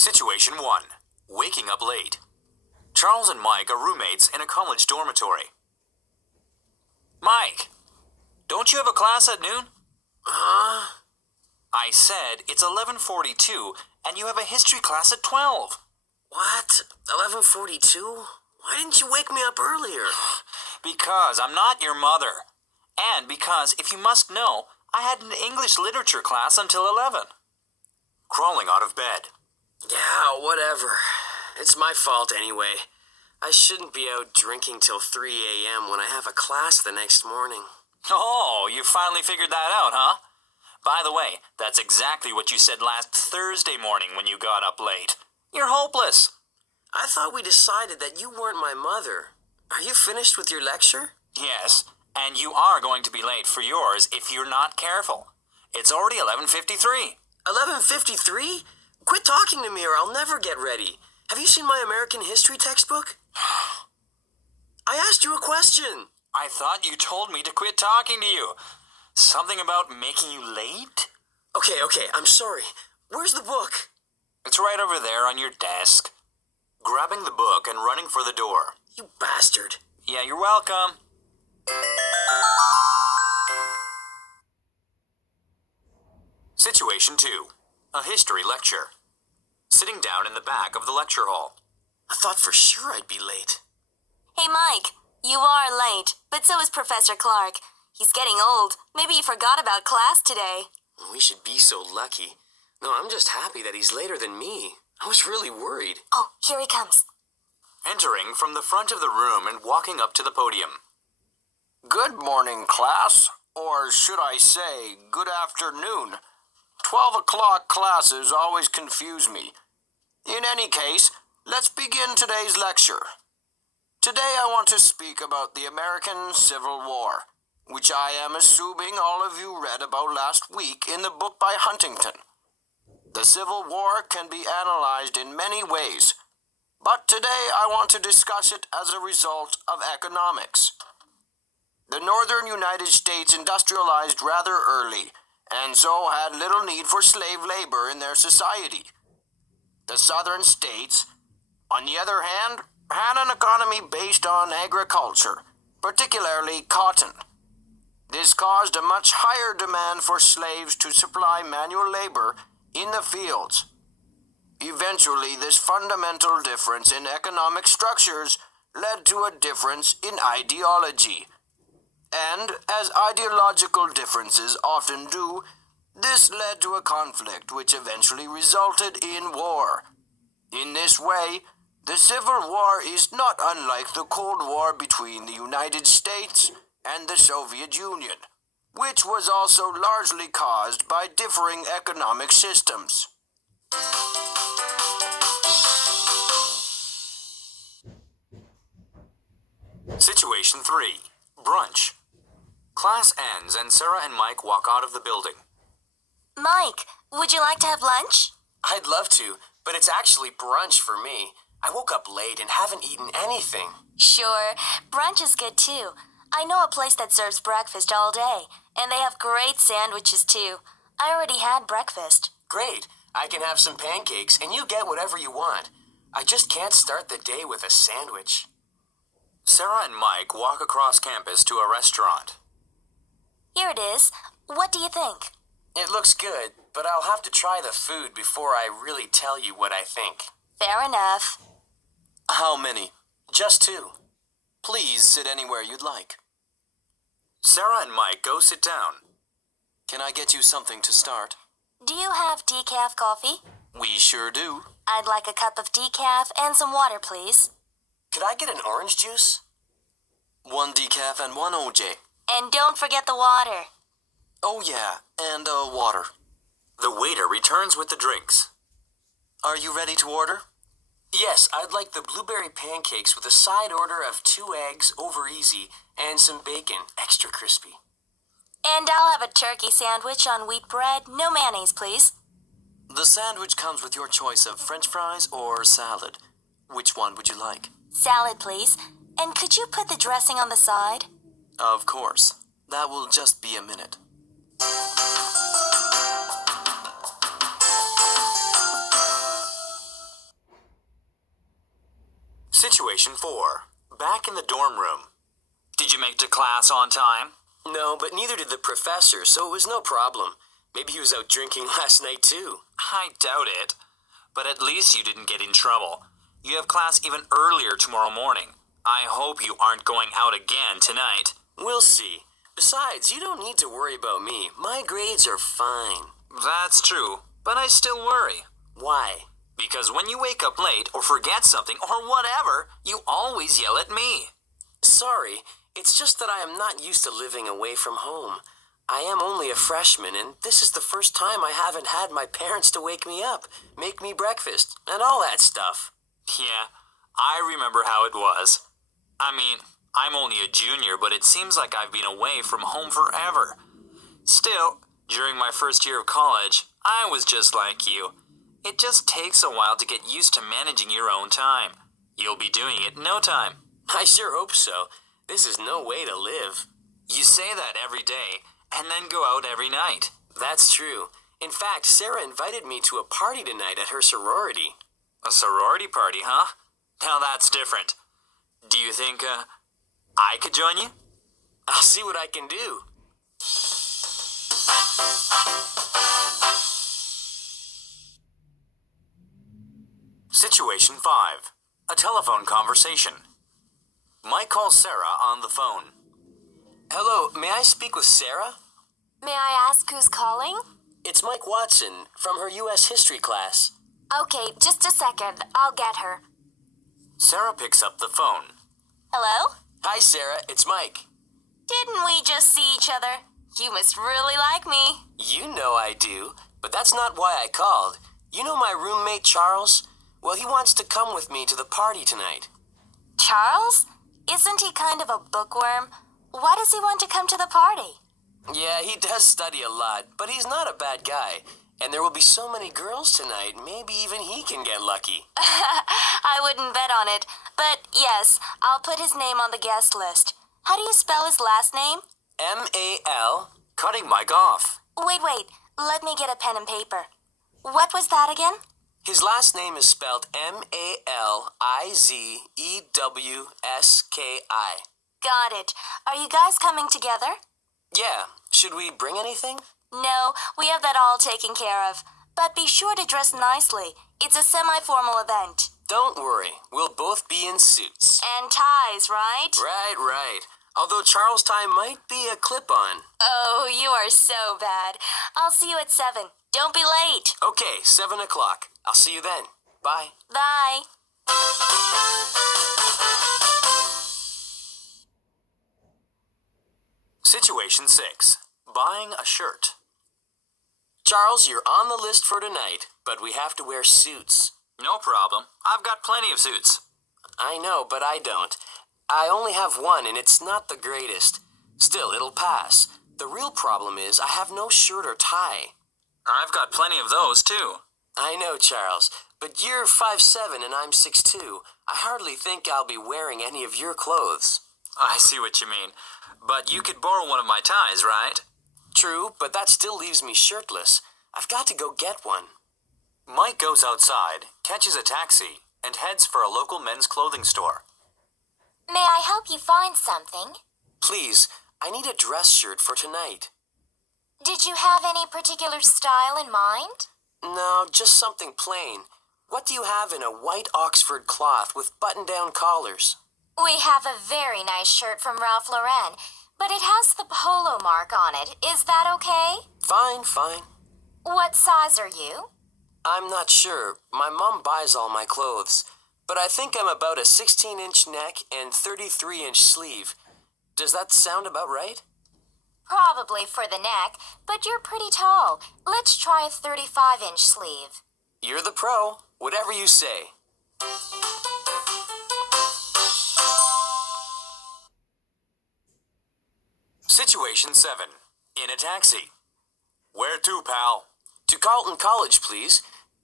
Situation 1. Waking up late. Charles and Mike are roommates in a college dormitory. Mike, don't you have a class at noon? I said it's 11:42 and you have a history class at 12. What? 11:42? Why didn't you wake me up earlier? Because I'm not your mother. And because, if you must know, I had an English literature class until 11. Crawling out of bed. Yeah, whatever. It's my fault anyway. I shouldn't be out drinking till 3 a.m. when I have a class the next morning. Oh, you finally figured that out, huh? By the way, that's exactly what you said last Thursday morning when you got up late. You're hopeless. I thought we decided that you weren't my mother. Are you finished with your lecture? Yes, and you are going to be late for yours if you're not careful. It's already 11:53. 11:53? Quit talking to me or I'll never get ready. Have you seen my American history textbook? I asked you a question. I thought you told me to quit talking to you. Something about making you late? Okay, I'm sorry. Where's the book? It's right over there on your desk. Grabbing the book and running for the door. You bastard. Yeah, you're welcome. Situation 2. A history lecture. Sitting down in the back of the lecture hall. I thought for sure I'd be late. Hey, Mike, you are late, but so is Professor Clark. He's getting old. Maybe you forgot about class today. We should be so lucky. No, I'm just happy that he's later than me. I was really worried. Oh, here he comes. Entering from the front of the room and walking up to the podium. Good morning, class. Or should I say, good afternoon. 12 o'clock classes always confuse me. In any case, let's begin today's lecture. Today I want to speak about the American Civil War, which I am assuming all of you read about last week in the book by Huntington. The Civil War can be analyzed in many ways, but today I want to discuss it as a result of economics. The northern United States industrialized rather early, and so had little need for slave labor in their society. The southern states, on the other hand, had an economy based on agriculture, particularly cotton. This caused a much higher demand for slaves to supply manual labor in the fields. Eventually, this fundamental difference in economic structures led to a difference in ideology. And, as ideological differences often do, this led to a conflict which eventually resulted in war. In this way, the Civil War is not unlike the Cold War between the United States and the Soviet Union, which was also largely caused by differing economic systems. Situation 3. Brunch. Class ends and Sarah and Mike walk out of the building. Mike, would you like to have lunch? I'd love to, but it's actually brunch for me. I woke up late and haven't eaten anything. Sure, brunch is good too. I know a place that serves breakfast all day, and they have great sandwiches too. I already had breakfast. Great. I can have some pancakes and you get whatever you want. I just can't start the day with a sandwich. Sarah and Mike walk across campus to a restaurant. Here it is. What do you think? It looks good, but I'll have to try the food before I really tell you what I think. Fair enough. How many? Just 2. Please sit anywhere you'd like. Sarah and Mike go sit down. Can I get you something to start? Do you have decaf coffee? We sure do. I'd like a cup of decaf and some water, please. Could I get an orange juice? 1 decaf and 1 OJ. And don't forget the water. Oh yeah, and water. The waiter returns with the drinks. Are you ready to order? Yes, I'd like the blueberry pancakes with a side order of 2 eggs over easy and some bacon extra crispy. And I'll have a turkey sandwich on wheat bread, no mayonnaise, please. The sandwich comes with your choice of French fries or salad. Which one would you like? Salad, please. And could you put the dressing on the side? Of course. That will just be a minute. Situation 4. Back in the dorm room. Did you make it to class on time? No, but neither did the professor, so it was no problem. Maybe he was out drinking last night, too. I doubt it. But at least you didn't get in trouble. You have class even earlier tomorrow morning. I hope you aren't going out again tonight. We'll see. Besides, you don't need to worry about me. My grades are fine. That's true, but I still worry. Why? Because when you wake up late or forget something or whatever, you always yell at me. Sorry, it's just that I am not used to living away from home. I am only a freshman, and this is the first time I haven't had my parents to wake me up, make me breakfast, and all that stuff. Yeah, I remember how it was. I mean, I'm only a junior, but it seems like I've been away from home forever. Still, during my first year of college, I was just like you. It just takes a while to get used to managing your own time. You'll be doing it in no time. I sure hope so. This is no way to live. You say that every day, and then go out every night. That's true. In fact, Sarah invited me to a party tonight at her sorority. A sorority party, huh? Now that's different. Do you think, I could join you? I'll see what I can do. Situation 5. A telephone conversation. Mike calls Sarah on the phone. Hello, may I speak with Sarah? May I ask who's calling? It's Mike Watson from her U.S. history class. Okay, just a second. I'll get her. Sarah picks up the phone. Hello? Hi, Sarah, it's Mike. Didn't we just see each other? You must really like me. You know I do, but that's not why I called. You know my roommate, Charles? Well, he wants to come with me to the party tonight. Charles? Isn't he kind of a bookworm? Why does he want to come to the party? Yeah, he does study a lot, but he's not a bad guy. And there will be so many girls tonight, maybe even he can get lucky. I wouldn't bet on it. But yes, I'll put his name on the guest list. How do you spell his last name? M-A-L. Cutting Mike off. Wait. Let me get a pen and paper. What was that again? His last name is spelled M-A-L-I-Z-E-W-S-K-I. Got it. Are you guys coming together? Yeah. Should we bring anything? No, we have that all taken care of. But be sure to dress nicely. It's a semi-formal event. Don't worry. We'll both be in suits. And ties, right? Right. Although Charles' tie might be a clip-on. Oh, you are so bad. I'll see you at 7. Don't be late. Okay, 7 o'clock. I'll see you then. Bye. Bye. Situation 6. Buying a shirt. Charles, you're on the list for tonight, but we have to wear suits. No problem. I've got plenty of suits. I know, but I don't. I only have one, and it's not the greatest. Still, it'll pass. The real problem is I have no shirt or tie. I've got plenty of those, too. I know, Charles, but you're 5'7" and I'm 6'2". I hardly think I'll be wearing any of your clothes. I see what you mean. But you could borrow one of my ties, right? True, but that still leaves me shirtless. I've got to go get one. Mike goes outside, catches a taxi, and heads for a local men's clothing store. May I help you find something? Please, I need a dress shirt for tonight. Did you have any particular style in mind? No, just something plain. What do you have in a white Oxford cloth with button-down collars? We have a very nice shirt from Ralph Lauren, but it has the polo mark on it. Is that okay? Fine. What size are you? I'm not sure. My mom buys all my clothes. But I think I'm about a 16-inch neck and 33-inch sleeve. Does that sound about right? Probably for the neck, but you're pretty tall. Let's try a 35-inch sleeve. You're the pro. Whatever you say. Situation 7. In a taxi. Where to, pal? To Carleton College, please.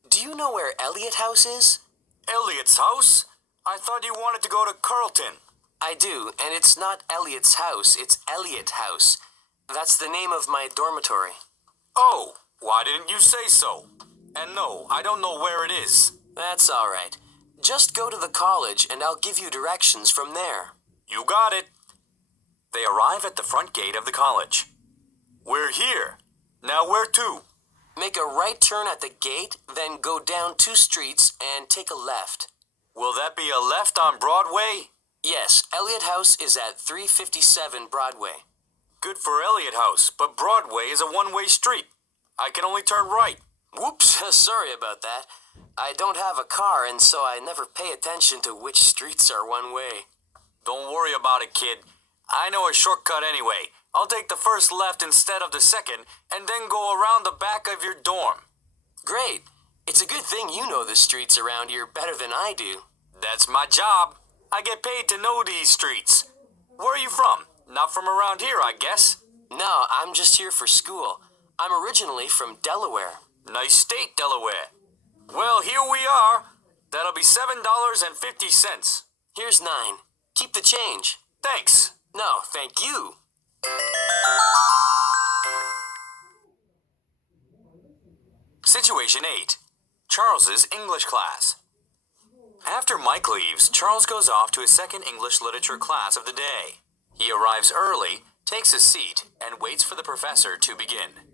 Do you know where Eliot House is? Elliot's house? I thought you wanted to go to Carleton. I do, and it's not Eliot's house, it's Eliot House. That's the name of my dormitory. Oh, why didn't you say so? And no, I don't know where it is. That's all right. Just go to the college and I'll give you directions from there. You got it. They arrive at the front gate of the college. We're here. Now where to? Make a right turn at the gate, then go down 2 streets and take a left. Will that be a left on Broadway? Yes, Elliott House is at 357 Broadway. Good for Elliott House, but Broadway is a one-way street. I can only turn right. Whoops, sorry about that. I don't have a car and so I never pay attention to which streets are one way. Don't worry about it, kid. I know a shortcut anyway. I'll take the first left instead of the second, and then go around the back of your dorm. Great. It's a good thing you know the streets around here better than I do. That's my job. I get paid to know these streets. Where are you from? Not from around here, I guess. No, I'm just here for school. I'm originally from Delaware. Nice state, Delaware. Well, here we are. That'll be $7.50. Here's 9. Keep the change. Thanks. No, thank you. Situation 8. Charles's English class. After Mike leaves, Charles goes off to his second English literature class of the day. He arrives early, takes a seat, and waits for the professor to begin.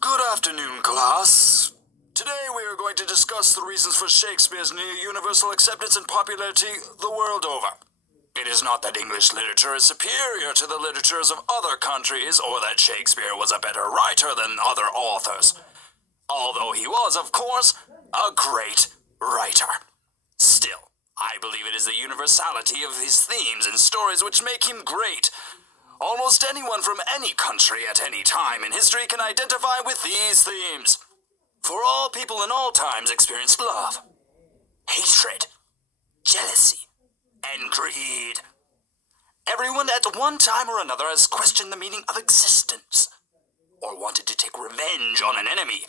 Good afternoon, class. Today we are going to discuss the reasons for Shakespeare's near universal acceptance and popularity the world over. It is not that English literature is superior to the literatures of other countries or that Shakespeare was a better writer than other authors. Although he was, of course, a great writer. Still, I believe it is the universality of his themes and stories which make him great. Almost anyone from any country at any time in history can identify with these themes. For all people in all times experienced love, hatred, jealousy, and greed. Everyone at one time or another has questioned the meaning of existence, or wanted to take revenge on an enemy.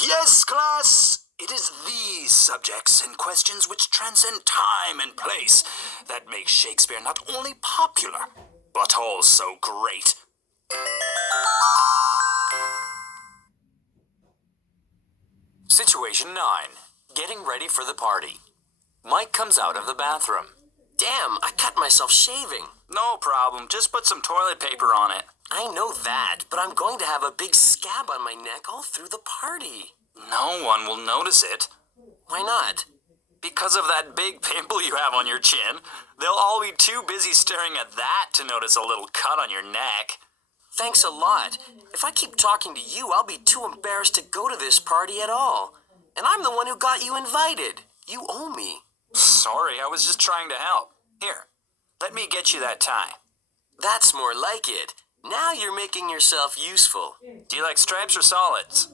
Yes, class, it is these subjects and questions which transcend time and place that make Shakespeare not only popular, but also great. Situation 9. Getting ready for the party. Mike comes out of the bathroom. Damn, I cut myself shaving. No problem, just put some toilet paper on it. I know that, but I'm going to have a big scab on my neck all through the party. No one will notice it. Why not? Because of that big pimple you have on your chin. They'll all be too busy staring at that to notice a little cut on your neck. Thanks a lot. If I keep talking to you, I'll be too embarrassed to go to this party at all. And I'm the one who got you invited. You owe me. Sorry, I was just trying to help. Here, let me get you that tie. That's more like it. Now you're making yourself useful. Do you like stripes or solids?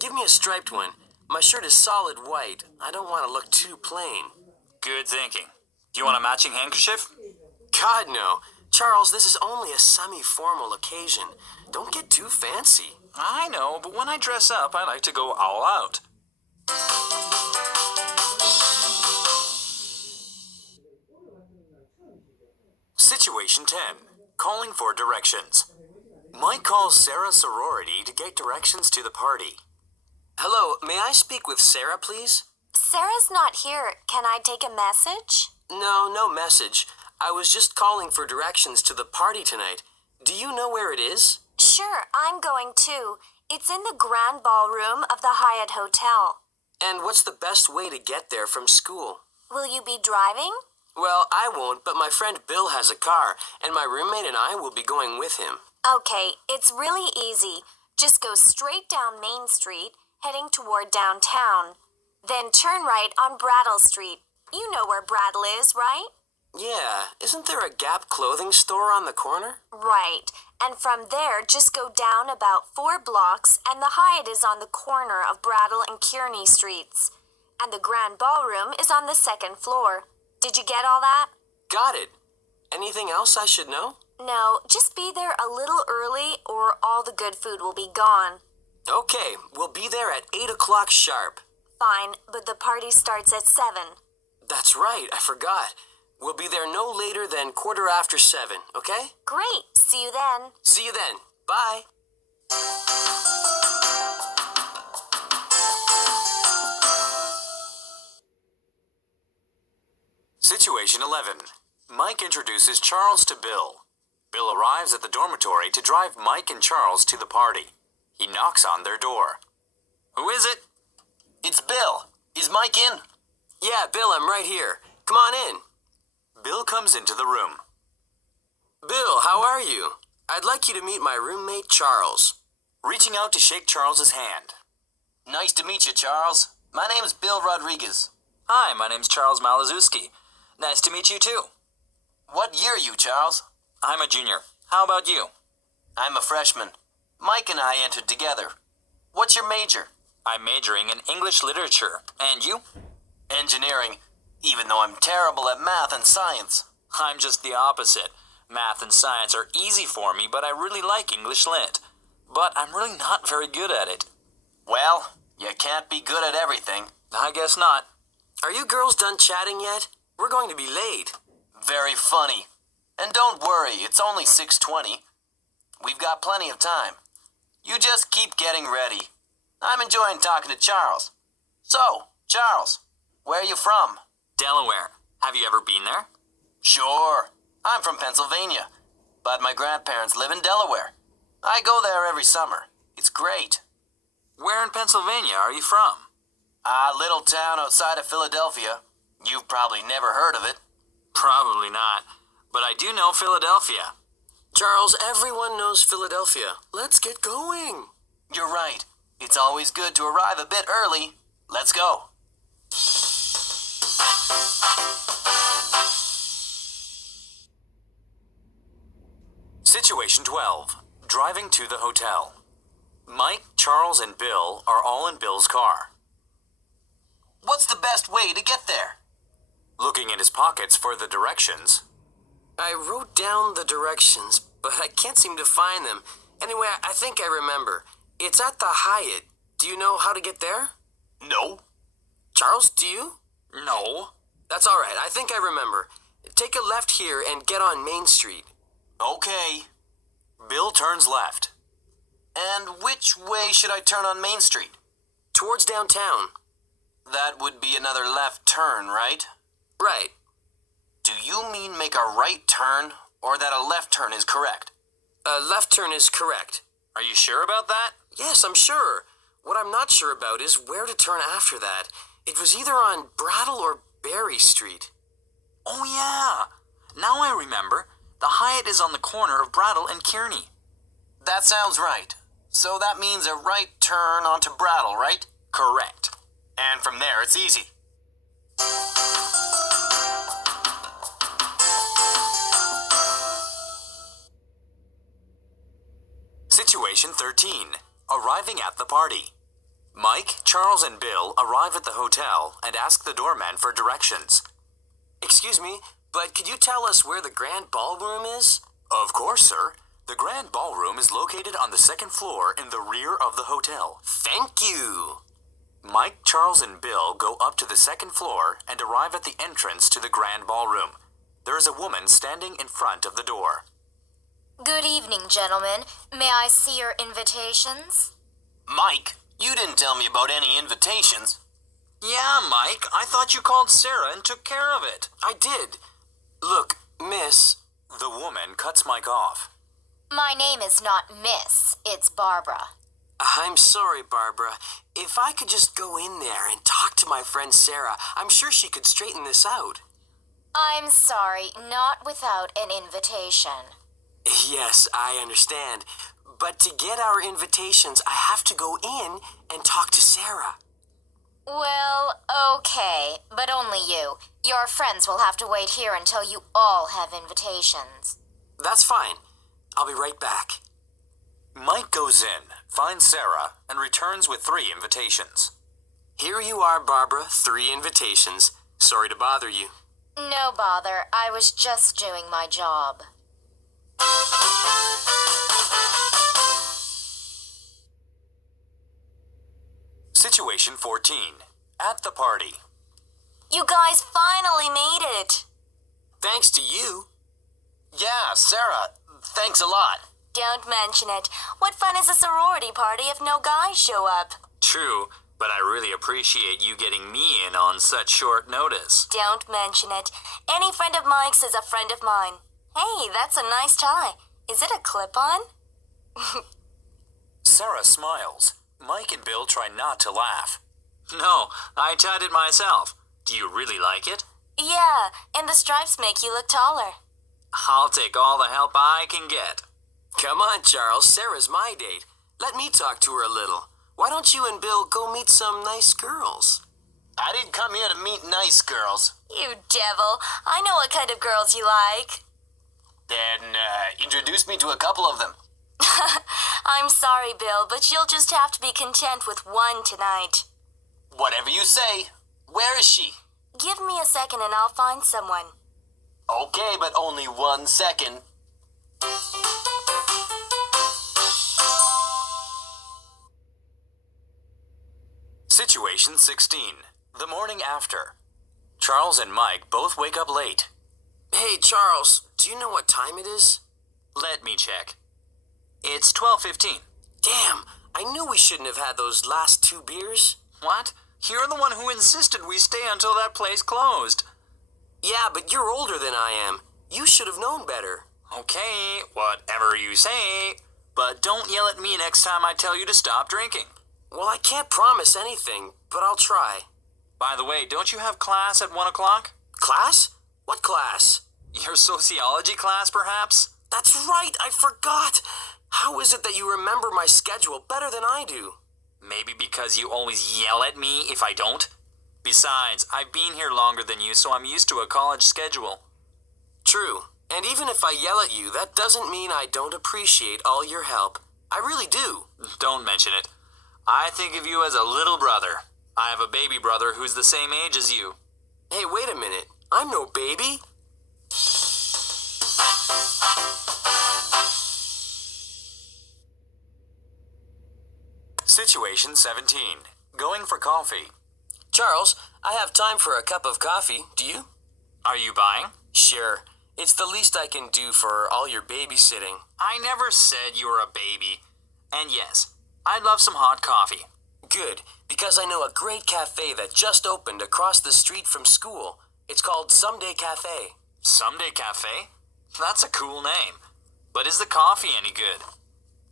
Give me a striped one. My shirt is solid white. I don't want to look too plain. Good thinking. Do you want a matching handkerchief? God, no. Charles, this is only a semi-formal occasion. Don't get too fancy. I know, but when I dress up, I like to go all out. Situation 10. Calling for directions. Mike calls Sarah's sorority to get directions to the party. Hello, may I speak with Sarah, please? Sarah's not here. Can I take a message? No message. I was just calling for directions to the party tonight. Do you know where it is? Sure, I'm going too. It's in the grand ballroom of the Hyatt Hotel. And what's the best way to get there from school? Will you be driving? Well, I won't, but my friend Bill has a car, and my roommate and I will be going with him. Okay, it's really easy. Just go straight down Main Street, heading toward downtown. Then turn right on Brattle Street. You know where Brattle is, right? Yeah, isn't there a Gap clothing store on the corner? Right. And from there, just go down about 4 blocks, and the Hyatt is on the corner of Brattle and Kearney Streets. And the Grand Ballroom is on the 2nd floor. Did you get all that? Got it. Anything else I should know? No, just be there a little early or all the good food will be gone. Okay, we'll be there at 8 o'clock sharp. Fine, but the party starts at 7. That's right, I forgot. We'll be there no later than 7:15, okay? Great, see you then. See you then. Bye. Situation 11. Mike introduces Charles to Bill. Bill arrives at the dormitory to drive Mike and Charles to the party. He knocks on their door. Who is it? It's Bill. Is Mike in? Yeah, Bill, I'm right here. Come on in. Bill comes into the room. Bill, how are you? I'd like you to meet my roommate, Charles. Reaching out to shake Charles's hand. Nice to meet you, Charles. My name's Bill Rodriguez. Hi, my name's Charles Malazewski. Nice to meet you too. What year are you, Charles? I'm a junior. How about you? I'm a freshman. Mike and I entered together. What's your major? I'm majoring in English literature. And you? Engineering, even though I'm terrible at math and science. I'm just the opposite. Math and science are easy for me, but I really like English lit. But I'm really not very good at it. Well, you can't be good at everything. I guess not. Are you girls done chatting yet? We're going to be late. Very funny. And don't worry, it's only 6:20. We've got plenty of time. You just keep getting ready. I'm enjoying talking to Charles. So, Charles, where are you from? Delaware. Have you ever been there? Sure. I'm from Pennsylvania, but my grandparents live in Delaware. I go there every summer. It's great. Where in Pennsylvania are you from? A little town outside of Philadelphia. You've probably never heard of it. Probably not. But I do know Philadelphia. Charles, everyone knows Philadelphia. Let's get going. You're right. It's always good to arrive a bit early. Let's go. Situation 12. Driving to the hotel. Mike, Charles, and Bill are all in Bill's car. What's the best way to get there? Looking in his pockets for the directions. I wrote down the directions, but I can't seem to find them. Anyway, I think I remember. It's at the Hyatt. Do you know how to get there? No. Charles, do you? No. That's all right. I think I remember. Take a left here and get on Main Street. Okay. Bill turns left. And which way should I turn on Main Street? Towards downtown. That would be another left turn, right? Right. Do you mean make a right turn, or that a left turn is correct? A left turn is correct. Are you sure about that? Yes, I'm sure. What I'm not sure about is where to turn after that. It was either on Brattle or Berry Street. Oh, yeah. Now I remember. The Hyatt is on the corner of Brattle and Kearney. That sounds right. So that means a right turn onto Brattle, right? Correct. And from there, it's easy. Situation 13. Arriving at the party. Mike, Charles, and Bill arrive at the hotel and ask the doorman for directions. Excuse me, but could you tell us where the grand ballroom is? Of course, sir. The grand ballroom is located on the second floor in the rear of the hotel. Thank you. Mike, Charles, and Bill go up to the second floor and arrive at the entrance to the grand ballroom. There is a woman standing in front of the door. Good evening, gentlemen. May I see your invitations? Mike, you didn't tell me about any invitations. Yeah, Mike. I thought you called Sarah and took care of it. I did. Look, miss. The woman cuts Mike off. My name is not Miss, it's Barbara. I'm sorry, Barbara. If I could just go in there and talk to my friend Sarah, I'm sure she could straighten this out. I'm sorry, not without an invitation. Yes, I understand. But to get our invitations, I have to go in and talk to Sarah. Well, okay, but only you. Your friends will have to wait here until you all have invitations. That's fine. I'll be right back. Mike goes in, finds Sarah, and returns with 3 invitations. Here you are, Barbara. 3 invitations. Sorry to bother you. No bother, I was just doing my job. Situation 14. At the party. You guys finally made it. Thanks to you. Yeah, Sarah, thanks a lot. Don't mention it. What fun is a sorority party if no guys show up? True, but I really appreciate you getting me in on such short notice. Don't mention it. Any friend of Mike's is a friend of mine. Hey, that's a nice tie. Is it a clip-on? Sarah smiles. Mike and Bill try not to laugh. No, I tied it myself. Do you really like it? Yeah, and the stripes make you look taller. I'll take all the help I can get. Come on, Charles. Sarah's my date. Let me talk to her a little. Why don't you and Bill go meet some nice girls? I didn't come here to meet nice girls. You devil. I know what kind of girls you like. Then, introduce me to a couple of them. I'm sorry, Bill, but you'll just have to be content with one tonight. Whatever you say. Where is she? Give me a second and I'll find someone. Okay, but only 1 second. Situation 16. The morning after. Charles and Mike both wake up late. Hey, Charles, do you know what time it is? Let me check. It's 12:15. Damn, I knew we shouldn't have had those last 2 beers. What? You're the one who insisted we stay until that place closed. Yeah, but you're older than I am. You should have known better. Okay, whatever you say. But don't yell at me next time I tell you to stop drinking. Well, I can't promise anything, but I'll try. By the way, don't you have class at 1 o'clock? Class? What class? Your sociology class, perhaps? That's right, I forgot. How is it that you remember my schedule better than I do? Maybe because you always yell at me if I don't? Besides, I've been here longer than you, so I'm used to a college schedule. True, and even if I yell at you, that doesn't mean I don't appreciate all your help. I really do. Don't mention it. I think of you as a little brother. I have a baby brother who's the same age as you. Hey, wait a minute. I'm no baby. Situation 17. Going for coffee. Charles, I have time for a cup of coffee. Do you? Are you buying? Sure. It's the least I can do for all your babysitting. I never said you were a baby. And yes, I'd love some hot coffee. Good, because I know a great cafe that just opened across the street from school. It's called Someday Cafe. Someday Cafe? That's a cool name. But is the coffee any good?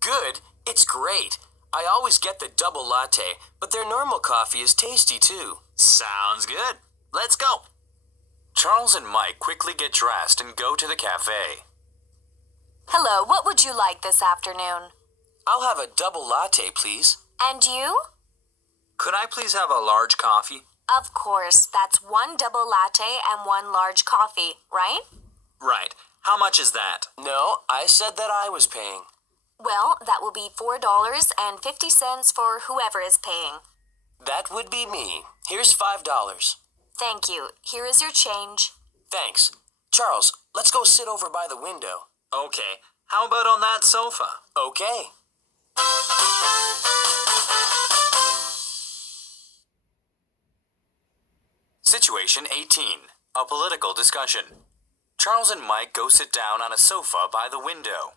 Good? It's great. I always get the double latte, but their normal coffee is tasty too. Sounds good. Let's go. Charles and Mike quickly get dressed and go to the cafe. Hello, what would you like this afternoon? I'll have a double latte, please. And you? Could I please have a large coffee? Of course, that's 1 double latte and 1 large coffee, right? Right. How much is that? No, I said that I was paying. Well, that will be $4.50 for whoever is paying. That would be me. Here's $5. Thank you. Here is your change. Thanks. Charles, let's go sit over by the window. Okay. How about on that sofa? Okay. Situation 18. A political discussion. Charles and Mike go sit down on a sofa by the window.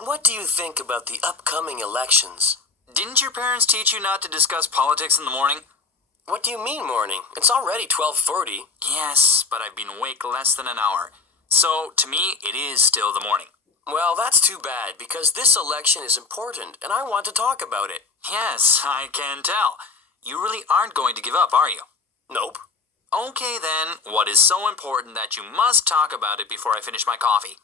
What do you think about the upcoming elections? Didn't your parents teach you not to discuss politics in the morning? What do you mean morning? It's already 12:40. Yes, but I've been awake less than an hour. So, to me, it is still the morning. Well, that's too bad, because this election is important, and I want to talk about it. Yes, I can tell. You really aren't going to give up, are you? Nope. Okay, then, what is so important that you must talk about it before I finish my coffee?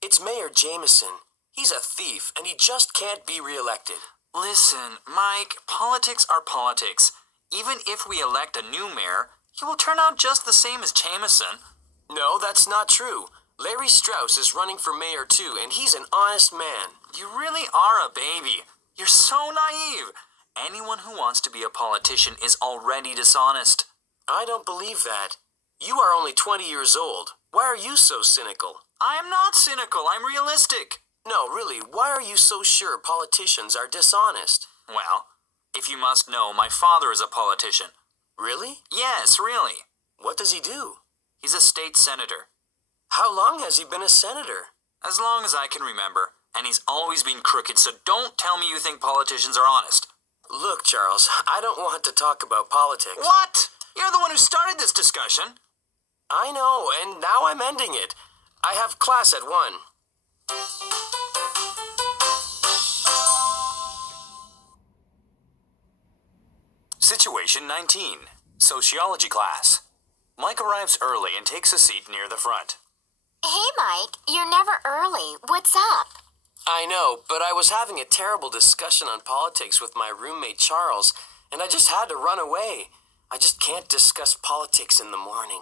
It's Mayor Jameson. He's a thief, and he just can't be reelected. Listen, Mike, politics are politics. Even if we elect a new mayor, he will turn out just the same as Jameson. No, that's not true. Larry Strauss is running for mayor too, and he's an honest man. You really are a baby. You're so naive. Anyone who wants to be a politician is already dishonest. I don't believe that. You are only 20 years old. Why are you so cynical? I am not cynical. I'm realistic. No, really, why are you so sure politicians are dishonest? Well, if you must know, my father is a politician. Really? Yes, really. What does he do? He's a state senator. How long has he been a senator? As long as I can remember. And he's always been crooked, so don't tell me you think politicians are honest. Look, Charles, I don't want to talk about politics. What? You're the one who started this discussion. I know, and now I'm ending it. I have class at 1. Situation 19. Sociology class. Mike arrives early and takes a seat near the front. Hey, Mike, you're never early. What's up? I know, but I was having a terrible discussion on politics with my roommate Charles, and I just had to run away. I just can't discuss politics in the morning.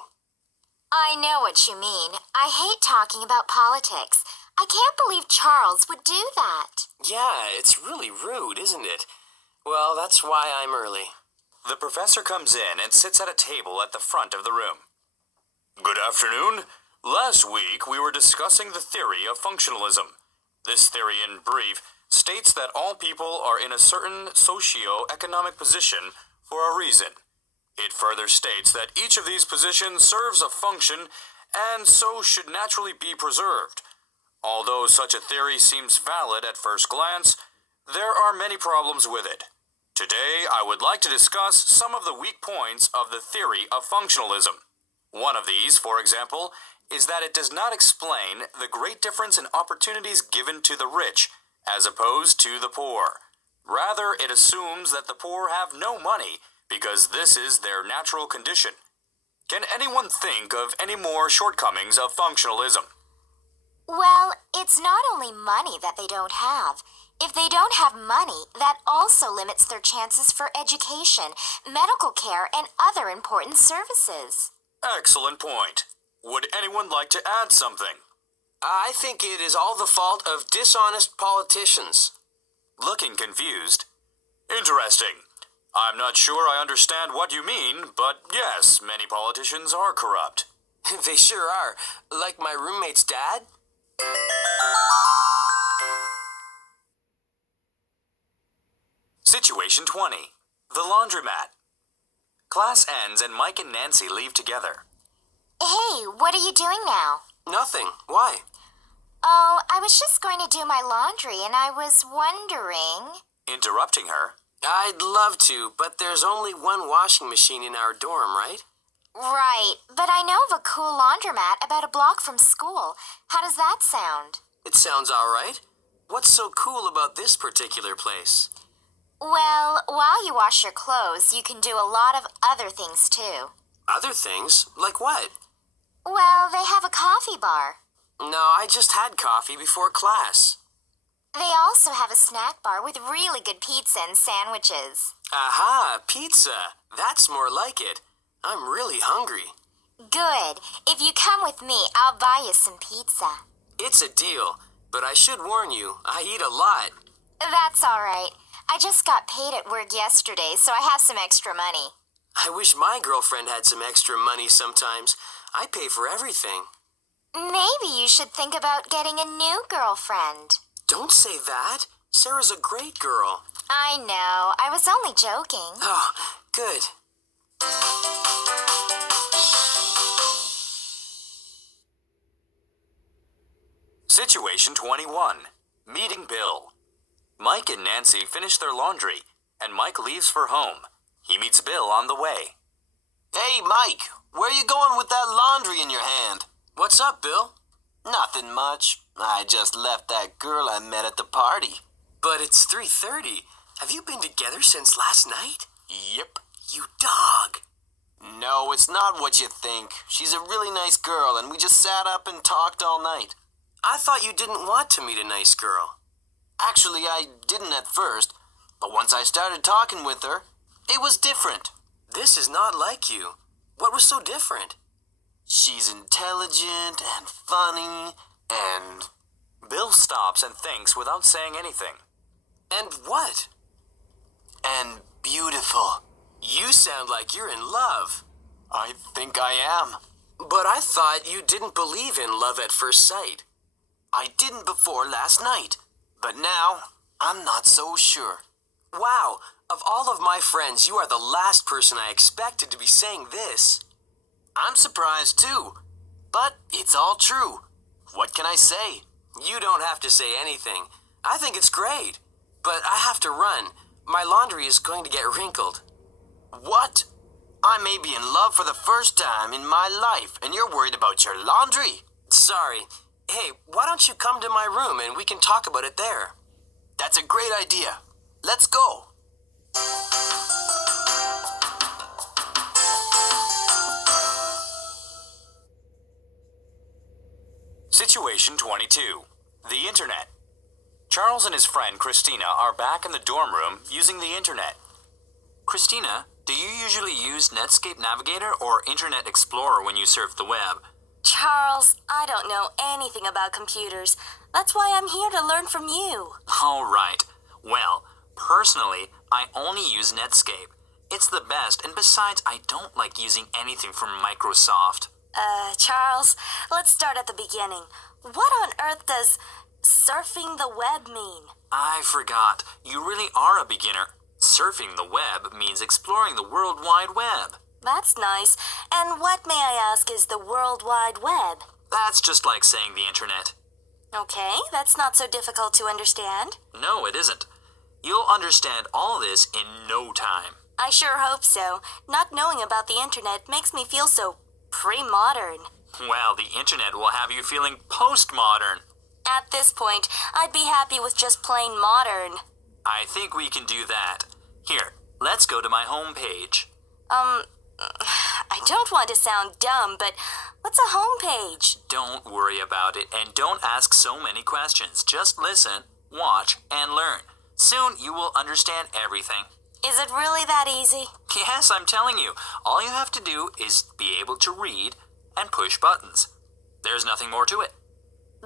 I know what you mean. I hate talking about politics. I can't believe Charles would do that. Yeah, it's really rude, isn't it? Well, that's why I'm early. The professor comes in and sits at a table at the front of the room. Good afternoon. Last week we were discussing the theory of functionalism. This theory, in brief, states that all people are in a certain socio-economic position for a reason. It further states that each of these positions serves a function and so should naturally be preserved. Although such a theory seems valid at first glance, there are many problems with it. Today, I would like to discuss some of the weak points of the theory of functionalism. One of these, for example, is that it does not explain the great difference in opportunities given to the rich as opposed to the poor. Rather, it assumes that the poor have no money because this is their natural condition. Can anyone think of any more shortcomings of functionalism? Well, it's not only money that they don't have. If they don't have money, that also limits their chances for education, medical care, and other important services. Excellent point. Would anyone like to add something? I think it is all the fault of dishonest politicians. Looking confused. Interesting. I'm not sure I understand what you mean, but yes, many politicians are corrupt. They sure are. Like my roommate's dad. Situation 20. The laundromat. Class ends and Mike and Nancy leave together. Hey, what are you doing now? Nothing. Why? Oh, I was just going to do my laundry and I was wondering... Interrupting her. I'd love to, but there's only one washing machine in our dorm, right? Right, but I know of a cool laundromat about a block from school. How does that sound? It sounds all right. What's so cool about this particular place? Well, while you wash your clothes, you can do a lot of other things too. Other things? Like what? Well, they have a coffee bar. No, I just had coffee before class. They also have a snack bar with really good pizza and sandwiches. Aha, pizza. That's more like it. I'm really hungry. Good. If you come with me, I'll buy you some pizza. It's a deal, but I should warn you, I eat a lot. That's all right. I just got paid at work yesterday, so I have some extra money. I wish my girlfriend had some extra money sometimes. I pay for everything. Maybe you should think about getting a new girlfriend. Don't say that. Sarah's a great girl. I know. I was only joking. Oh, good. Situation 21. Meeting Bill. Mike and Nancy finish their laundry, and Mike leaves for home. He meets Bill on the way. Hey, Mike, where you going with that laundry in your hand? What's up, Bill? Nothing much. I just left that girl I met at the party. But it's 3:30. Have you been together since last night? Yep. You dog. No, it's not what you think. She's a really nice girl, and we just sat up and talked all night. I thought you didn't want to meet a nice girl. Actually, I didn't at first, but once I started talking with her, it was different. This is not like you. What was so different? She's intelligent and funny and... Bill stops and thinks without saying anything. And what? and beautiful. You sound like you're in love. I think I am. But I thought you didn't believe in love at first sight. I didn't before last night, but now I'm not so sure. Wow, of all of my friends, you are the last person I expected to be saying this. I'm surprised too, but it's all true. What can I say? You don't have to say anything. I think it's great. But I have to run. My laundry is going to get wrinkled. What? I may be in love for the first time in my life, and you're worried about your laundry? Sorry. Hey, why don't you come to my room and we can talk about it there? That's a great idea. Let's go. Situation 22. The Internet. Charles and his friend Christina are back in the dorm room using the Internet. Christina, do you usually use Netscape Navigator or Internet Explorer when you surf the web? Charles, I don't know anything about computers. That's why I'm here to learn from you. All right. Well, personally, I only use Netscape. It's the best, and besides, I don't like using anything from Microsoft. Charles, let's start at the beginning. What on earth does surfing the web mean? I forgot. You really are a beginner. Surfing the web means exploring the World Wide Web. That's nice. And what, may I ask, is the World Wide Web? That's just like saying the Internet. Okay, that's not so difficult to understand. No, it isn't. You'll understand all this in no time. I sure hope so. Not knowing about the internet makes me feel so pre-modern. Well, the Internet will have you feeling postmodern. At this point, I'd be happy with just plain modern. I think we can do that. Here, let's go to my home page. I don't want to sound dumb, but what's a home page? Don't worry about it, and don't ask so many questions. Just listen, watch, and learn. Soon you will understand everything. Is it really that easy? Yes, I'm telling you. All you have to do is be able to read and push buttons. There's nothing more to it.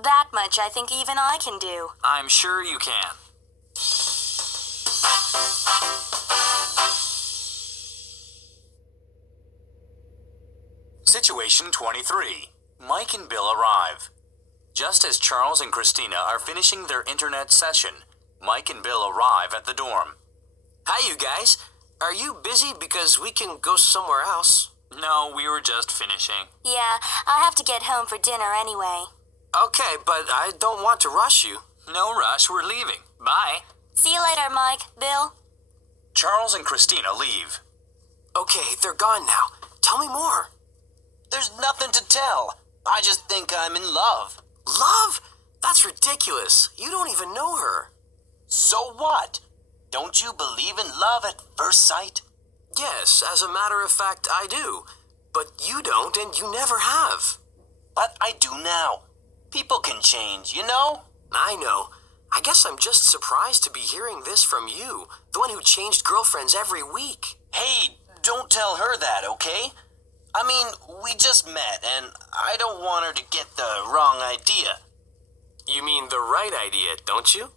That much I think even I can do. I'm sure you can. Situation 23. Mike and Bill arrive. Just as Charles and Christina are finishing their internet session, Mike and Bill arrive at the dorm. Hi, you guys. Are you busy? Because we can go somewhere else. No, we were just finishing. Yeah, I have to get home for dinner anyway. Okay, but I don't want to rush you. No rush, we're leaving. Bye. See you later, Mike. Bill? Charles and Christina leave. Okay, they're gone now. Tell me more. There's nothing to tell. I just think I'm in love. Love? That's ridiculous. You don't even know her. So what? Don't you believe in love at first sight? Yes, as a matter of fact, I do. But you don't, and you never have. But I do now. People can change, you know? I know. I guess I'm just surprised to be hearing this from you, the one who changed girlfriends every week. Hey, don't tell her that, okay? I mean, we just met, and I don't want her to get the wrong idea. You mean the right idea, don't you?